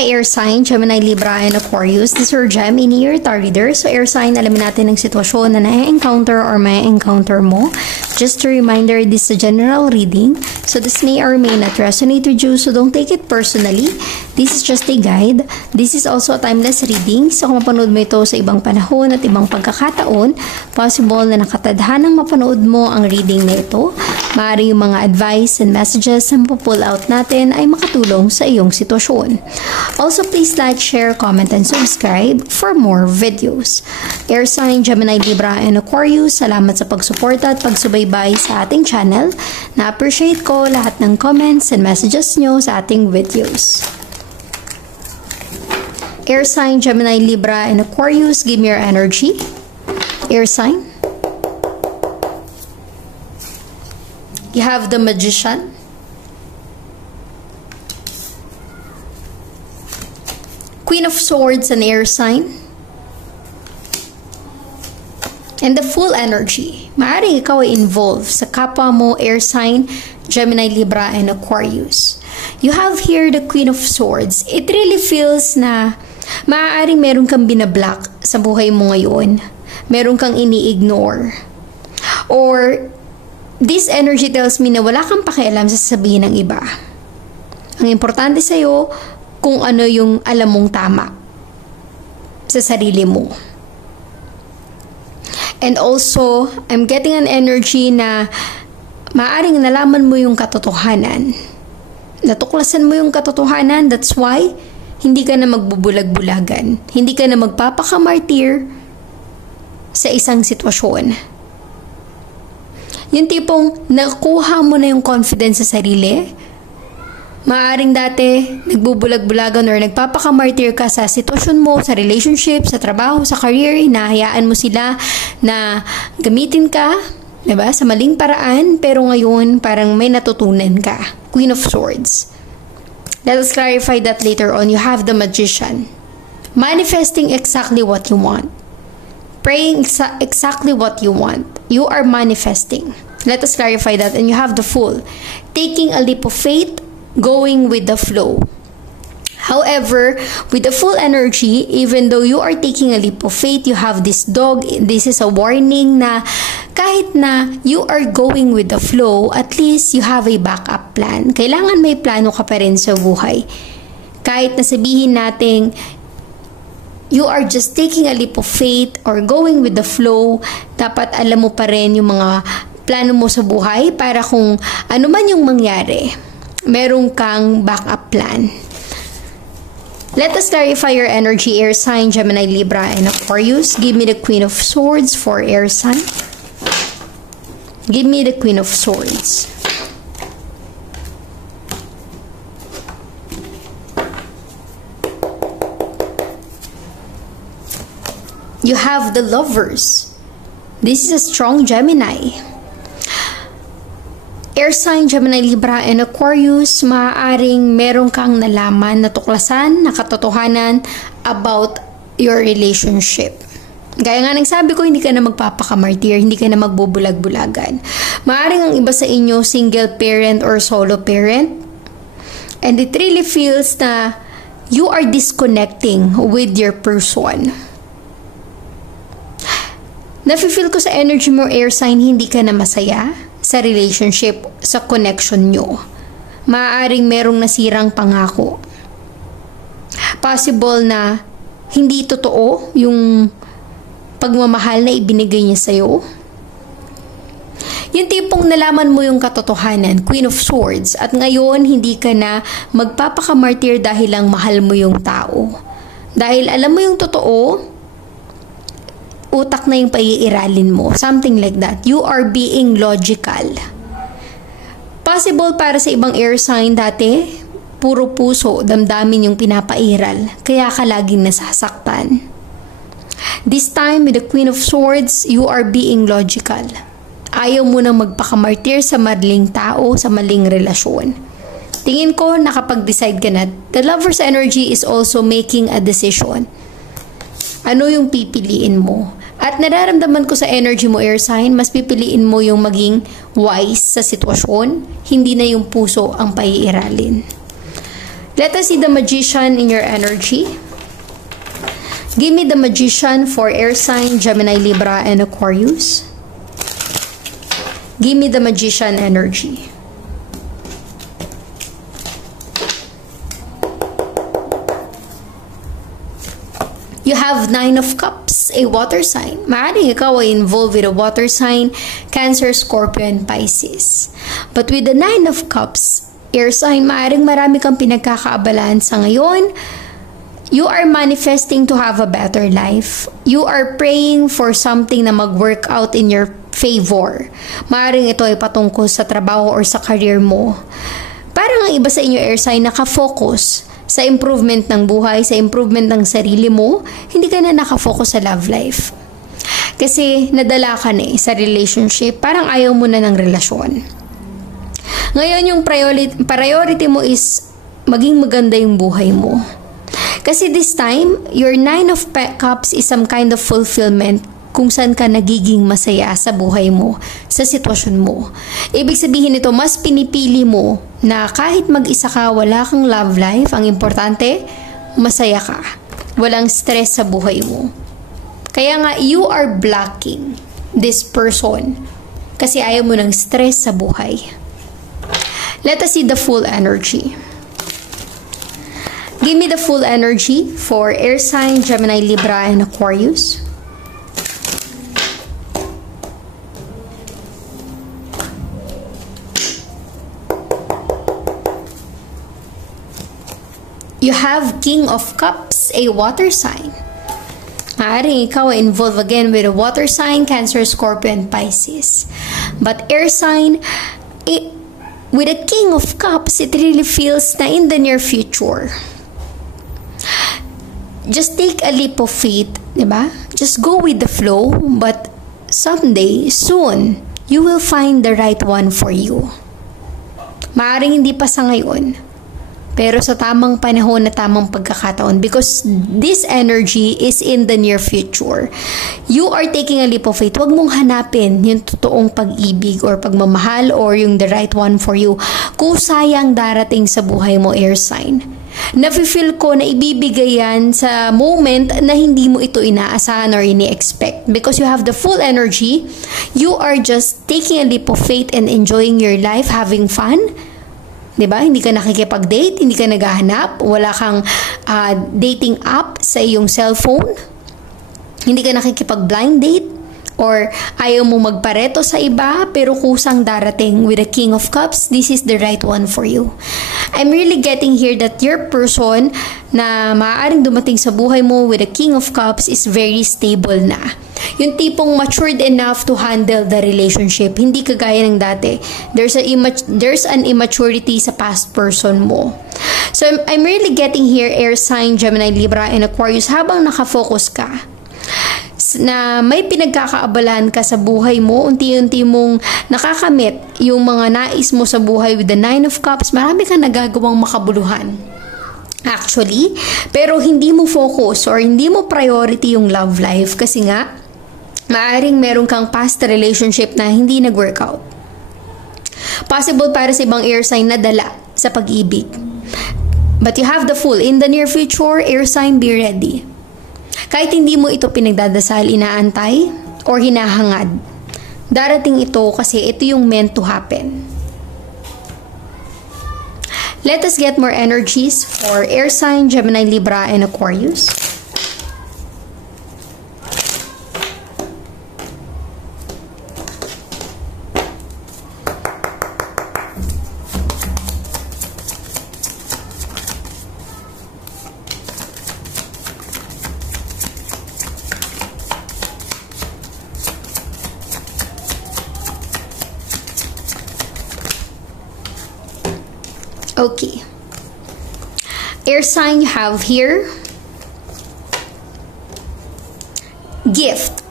Hi air sign, Gemini, Libra, and Aquarius. This is your Gem in your Tarot reader. So air sign, alamin natin ang sitwasyon na na-encounter or may encounter mo. Just a reminder, this is a general reading. So this may or may not resonate with you, so don't take it personally. This is just a guide. This is also a timeless reading. So kung mapanood mo ito sa ibang panahon at ibang pagkakataon, possible na nakatadhanang mapanood mo ang reading na ito. Maaari yung mga advice and messages na mapupull out natin ay makatulong sa iyong sitwasyon. Also, please like, share, comment, and subscribe for more videos. Air sign, Gemini, Libra, and Aquarius, salamat sa pagsuporta at pagsubaybay sa ating channel. Na-appreciate ko lahat ng comments and messages nyo sa ating videos. Air sign, Gemini, Libra, and Aquarius, give me your energy. Air sign. You have the Magician. Queen of Swords and air sign. And the full energy. Maaaring ikaw ay involved sa kapwa mo, air sign, Gemini, Libra, and Aquarius. You have here the Queen of Swords. It really feels na maaaring meron kang binablock sa buhay mo ngayon. Meron kang ini-ignore. Or this energy tells me na wala kang pakialam sa sasabihin ng iba. Ang importante sa'yo, kung ano yung alam mong tama sa sarili mo. And also, I'm getting an energy na maaaring nalaman mo yung katotohanan. Natuklasan mo yung katotohanan, that's why hindi ka na magbubulag-bulagan. Hindi ka na magpapakamartir sa isang sitwasyon. Yung tipong nakuha mo na yung confidence sa sarili. Maaring dati, nagbubulag-bulagan or nagpapakamartir ka sa sitwasyon mo, sa relationship, sa trabaho, sa career, hinahayaan mo sila na gamitin ka, diba? Sa maling paraan, pero ngayon parang may natutunan ka. Queen of Swords. Let us clarify that later on. You have the Magician. Manifesting exactly what you want. Praying exactly what you want. You are manifesting. Let us clarify that. And you have the Fool. Taking a leap of faith, going with the flow. However, with the full energy, even though you are taking a leap of faith, you have this dog. This is a warning na kahit na you are going with the flow, at least you have a backup plan. Kailangan may plano ka pa rin sa buhay. Kahit na sabihin natin, you are just taking a leap of faith or going with the flow, dapat alam mo pa rin yung mga plano mo sa buhay para kung ano man yung mangyari, meron kang backup plan. Let us clarify your energy, air sign, Gemini, Libra, and Aquarius. Give me the Queen of Swords for air sign. Give me the Queen of Swords. You have the Lovers. This is a strong Gemini. Air sign, Gemini, Libra, and Aquarius, maaaring meron kang nalaman, natuklasan, nakatotohanan about your relationship. Gaya nga ng sabi ko, hindi ka na magpapakamartir, hindi ka na magbubulag-bulagan. Maaaring ang iba sa inyo, single parent or solo parent. And it really feels na you are disconnecting with your person. Nafe-feel ko sa energy mo, air sign, hindi ka na masaya sa relationship, sa connection nyo. Maaaring merong nasirang pangako. Possible na hindi totoo yung pagmamahal na ibinigay niya sa'yo. Yung tipong nalaman mo yung katotohanan, Queen of Swords, at ngayon hindi ka na magpapakamartir dahil lang mahal mo yung tao. Dahil alam mo yung totoo, utak na yung paiiralin mo. Something like that. You are being logical. Possible para sa ibang air sign dati, puro puso, damdamin yung pinapairal. Kaya ka laging nasasaktan. This time, with the Queen of Swords, you are being logical. Ayaw mo nang magpakamartir sa maling tao, sa maling relasyon. Tingin ko, nakapag-decide ka na. The Lover's energy is also making a decision. Ano yung pipiliin mo? At nararamdaman ko sa energy mo, air sign, mas pipiliin mo yung maging wise sa sitwasyon, hindi na yung puso ang paiiralin. Let us see the Magician in your energy. Give me the Magician for air sign, Gemini, Libra, and Aquarius. Give me the Magician energy. You have Nine of Cups, a water sign. Maaaring ikaw ay involved with a water sign, Cancer, Scorpio, and Pisces. But with the Nine of Cups, air sign, maaaring marami kang pinagkakaabalahan sa ngayon. You are manifesting to have a better life. You are praying for something na mag-work out in your favor. Maaaring ito ay patungkol sa trabaho or sa career mo. Parang ang iba sa inyo air sign nakafocus sa improvement ng buhay, sa improvement ng sarili mo, hindi ka na nakafocus sa love life. Kasi nadala ka na sa relationship, parang ayaw mo na ng relasyon. Ngayon yung priority mo is maging maganda yung buhay mo. Kasi this time, your Nine of Cups is some kind of fulfillment kung saan ka nagiging masaya sa buhay mo, sa sitwasyon mo. Ibig sabihin nito, mas pinipili mo na kahit mag-isa ka, wala kang love life, ang importante, masaya ka. Walang stress sa buhay mo. Kaya nga, you are blocking this person kasi ayaw mo ng stress sa buhay. Let us see the full energy. Give me the full energy for air sign, Gemini, Libra, and Aquarius. You have King of Cups, a water sign. Maaaring ikaw ay involved again with a water sign, Cancer, Scorpio, and Pisces. But air sign, with a King of Cups, it really feels na in the near future. Just take a leap of faith, diba? Just go with the flow, but someday, soon, you will find the right one for you. Maaaring hindi pa sa ngayon, pero sa tamang panahon na tamang pagkakataon, because this energy is in the near future. You are taking a leap of faith. Huwag mong hanapin yung totoong pag-ibig or pagmamahal or yung the right one for you. Kusayang darating sa buhay mo, air sign. Nafe-feel ko na ibibigay yan sa moment na hindi mo ito inaasahan or ini-expect. Because you have the full energy, you are just taking a leap of faith and enjoying your life, having fun. Diba? Hindi ka nakikipag-date, hindi ka naghahanap, wala kang dating app sa iyong cellphone, hindi ka nakikipag-blind date, or ayaw mo magpareto sa iba, pero kusang darating with a King of Cups, this is the right one for you. I'm really getting here that your person na maaaring dumating sa buhay mo with a King of Cups is very stable na. Yung tipong matured enough to handle the relationship. Hindi kagaya ng dati. There's an immaturity sa past person mo. So, I'm really getting here air sign, Gemini, Libra, and Aquarius habang nakafocus ka na may pinagkakaabalahan ka sa buhay mo, unti-unti mong nakakamit yung mga nais mo sa buhay with the Nine of Cups, marami kang nagagawang makabuluhan. Actually, pero hindi mo focus or hindi mo priority yung love life kasi nga, maaring meron kang past relationship na hindi nag-workout. Possible para sa ibang air sign na dala sa pag-ibig. But you have the full. In the near future, air sign, be ready. Kahit hindi mo ito pinagdadasal, inaantay, or hinahangad, darating ito kasi ito yung meant to happen. Let us get more energies for air sign, Gemini, Libra, and Aquarius. Okay. Air sign you have here. Gift.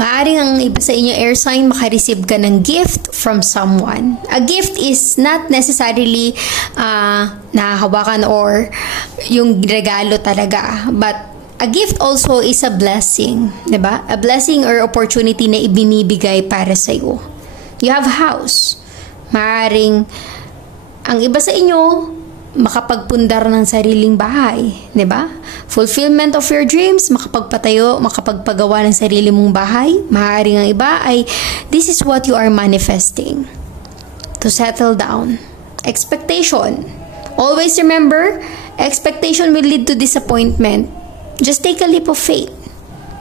Maaring ang iba sa inyo air sign makareceive ka ng gift from someone. A gift is not necessarily nahahawakan or yung regalo talaga. But a gift also is a blessing. Diba? A blessing or opportunity na ibinibigay para sa'yo. You have house. Maaring ang iba sa inyo, makapagpundar ng sariling bahay, 'di ba? Fulfillment of your dreams, makapagpatayo, makapagpagawa ng sarili mong bahay. Maaaring ang iba ay this is what you are manifesting. To settle down. Expectation. Always remember, expectation will lead to disappointment. Just take a leap of faith.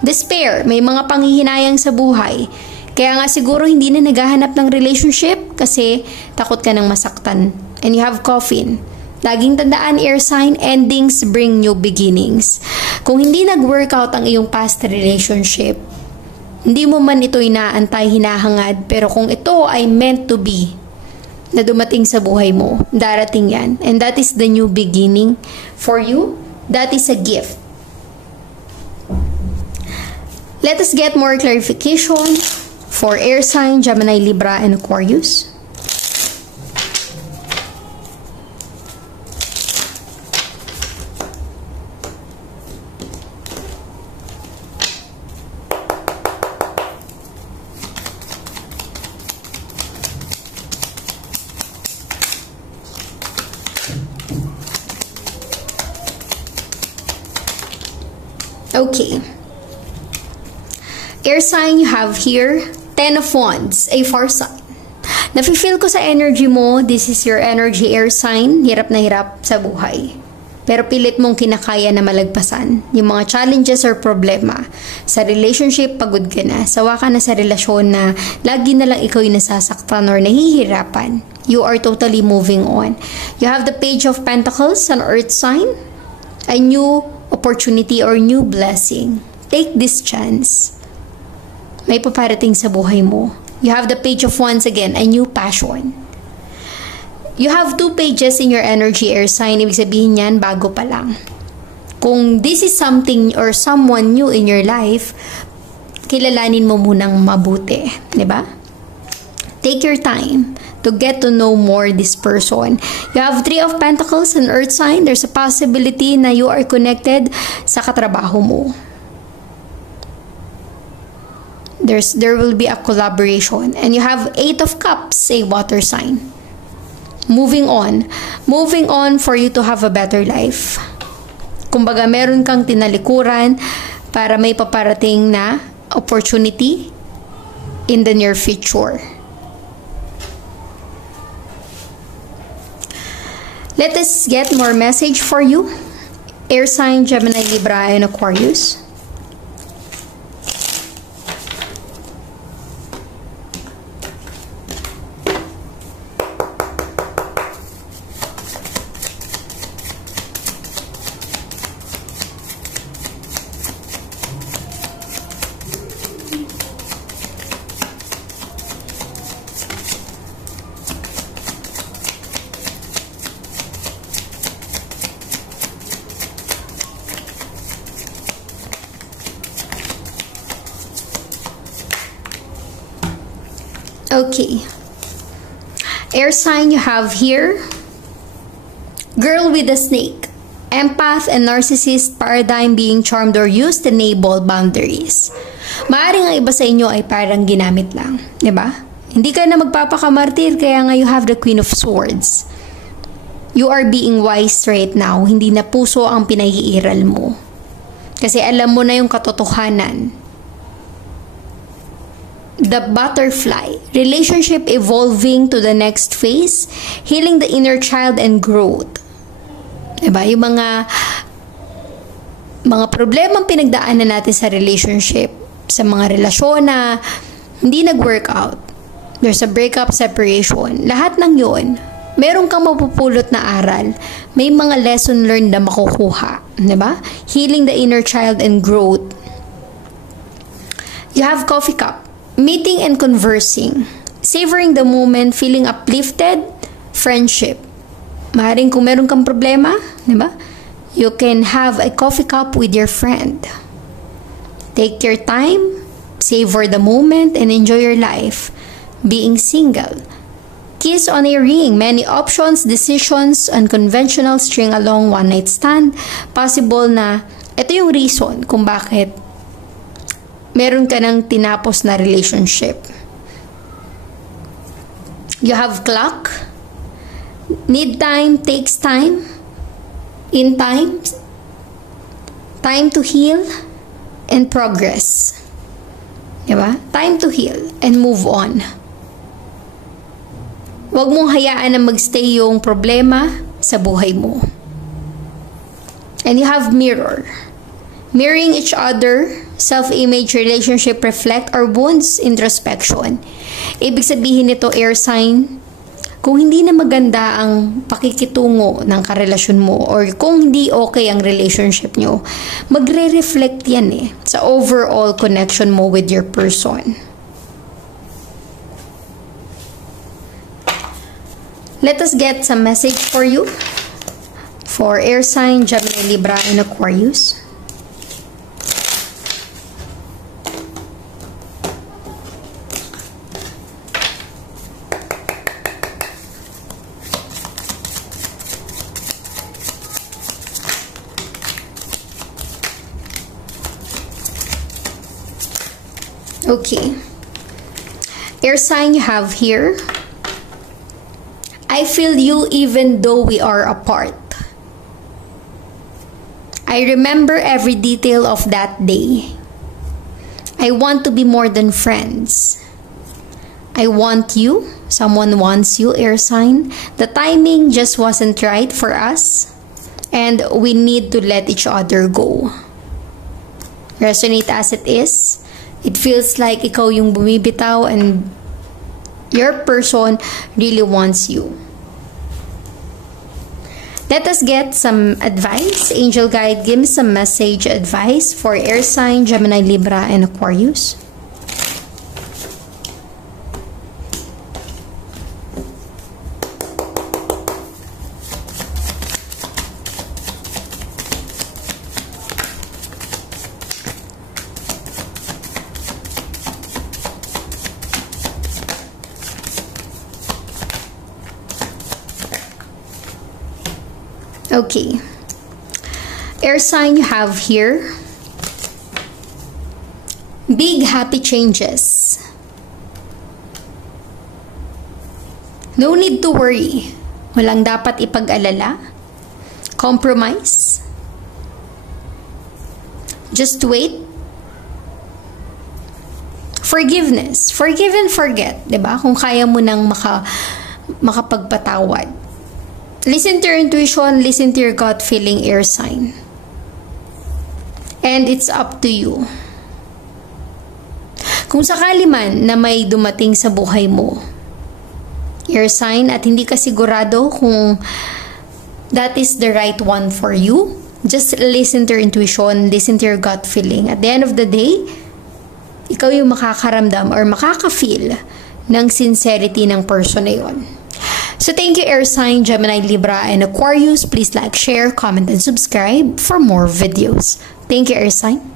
Despair, may mga panghihinayang sa buhay. Kaya nga siguro hindi na naghahanap ng relationship kasi takot ka ng masaktan. And you have coffin. Laging tandaan, air sign, endings bring new beginnings. Kung hindi nag-workout ang iyong past relationship, hindi mo man ito inaantay, hinahangad, pero kung ito ay meant to be, na dumating sa buhay mo, darating yan. And that is the new beginning for you. That is a gift. Let us get more clarification for air sign, Gemini, Libra, and Aquarius. Okay. Air sign, you have here, 10 of Wands, a fire sign. Nafe-feel ko sa energy mo, this is your energy, air sign, hirap na hirap sa buhay. Pero pilit mong kinakaya na malagpasan yung mga challenges or problema. Sa relationship, pagod ka na. Sawa ka na sa relasyon na lagi na lang ikaw yung nasasaktan or nahihirapan. You are totally moving on. You have the Page of Pentacles, an earth sign, a new opportunity or new blessing. Take this chance. May paparating sa buhay mo. You have the Page of Wands again, a new passion. You have 2 pages in your energy, air sign. Ibig sabihin yan, bago pa lang. Kung this is something or someone new in your life, kilalanin mo munang mabuti. Diba? Take your time to get to know more this person. You have 3 of Pentacles, an earth sign. There's a possibility na you are connected sa katrabaho mo. There will be a collaboration. And you have 8 of Cups, a water sign. Moving on for you to have a better life. Kumbaga, meron kang tinalikuran para may paparating na opportunity in the near future. Let us get more message for you. Air sign, Gemini, Libra, and Aquarius. Okay. Air sign, you have here, girl with a snake. Empath and narcissist paradigm, being charmed or used to enable boundaries. Maaring ang iba sa inyo ay parang ginamit lang. Diba? Hindi ka na magpapakamartir, kaya nga you have the Queen of Swords. You are being wise right now. Hindi na puso ang pinag-iiral mo. Kasi alam mo na yung katotohanan. The butterfly, relationship evolving to the next phase, healing the inner child and growth. Diba? Yung mga problemang pinagdaanan natin sa relationship, sa mga relasyon na hindi nag-work out. There's a breakup, separation. Lahat ng yun, meron kang mapupulot na aral. May mga lesson learned na makukuha. Diba? Healing the inner child and growth. You have coffee cup. Meeting and conversing. Savoring the moment, feeling uplifted, friendship. Maaaring kung meron kang problema, di ba? You can have a coffee cup with your friend. Take your time, savor the moment, and enjoy your life. Being single. Kiss on a ring. Many options, decisions, unconventional string along one-night stand. Possible na ito yung reason kung bakit meron ka ng tinapos na relationship. You have clock, Need time, takes time. In time, time to heal and progress. Diba? Time to heal and move on. Huwag mong hayaan na magstay yung problema sa buhay mo. And you have mirror. Mirroring each other, self-image, relationship, reflect our wounds, introspection. Ibig sabihin nito, air sign, kung hindi na maganda ang pakikitungo ng karelasyon mo or kung hindi okay ang relationship nyo, magre-reflect yan sa overall connection mo with your person. Let us get some message for you for air sign, Gemini, Libra, and Aquarius. Okay. Air sign you have here. I feel you even though we are apart. I remember every detail of that day. I want to be more than friends. I want you. Someone wants you, air sign. The timing just wasn't right for us. And we need to let each other go. Resonate as it is. It feels like ikaw yung bumibitaw and your person really wants you. Let us get some advice. Angel guide, give me some message advice for air sign, Gemini, Libra, and Aquarius. Okay. Air sign you have here. Big happy changes. No need to worry. Walang dapat ipag-alala. Compromise. Just wait. Forgiveness. Forgive and forget. Diba? Kung kaya mo nang makapagpatawad. Listen to your intuition, listen to your gut feeling, air sign. And it's up to you. Kung sakali man na may dumating sa buhay mo, air sign, at hindi ka sigurado kung that is the right one for you, just listen to your intuition, listen to your gut feeling. At the end of the day, ikaw yung makakaramdam or makaka-feel ng sincerity ng person na yun. So thank you, air sign, Gemini, Libra, and Aquarius. Please like, share, comment, and subscribe for more videos. Thank you, air sign.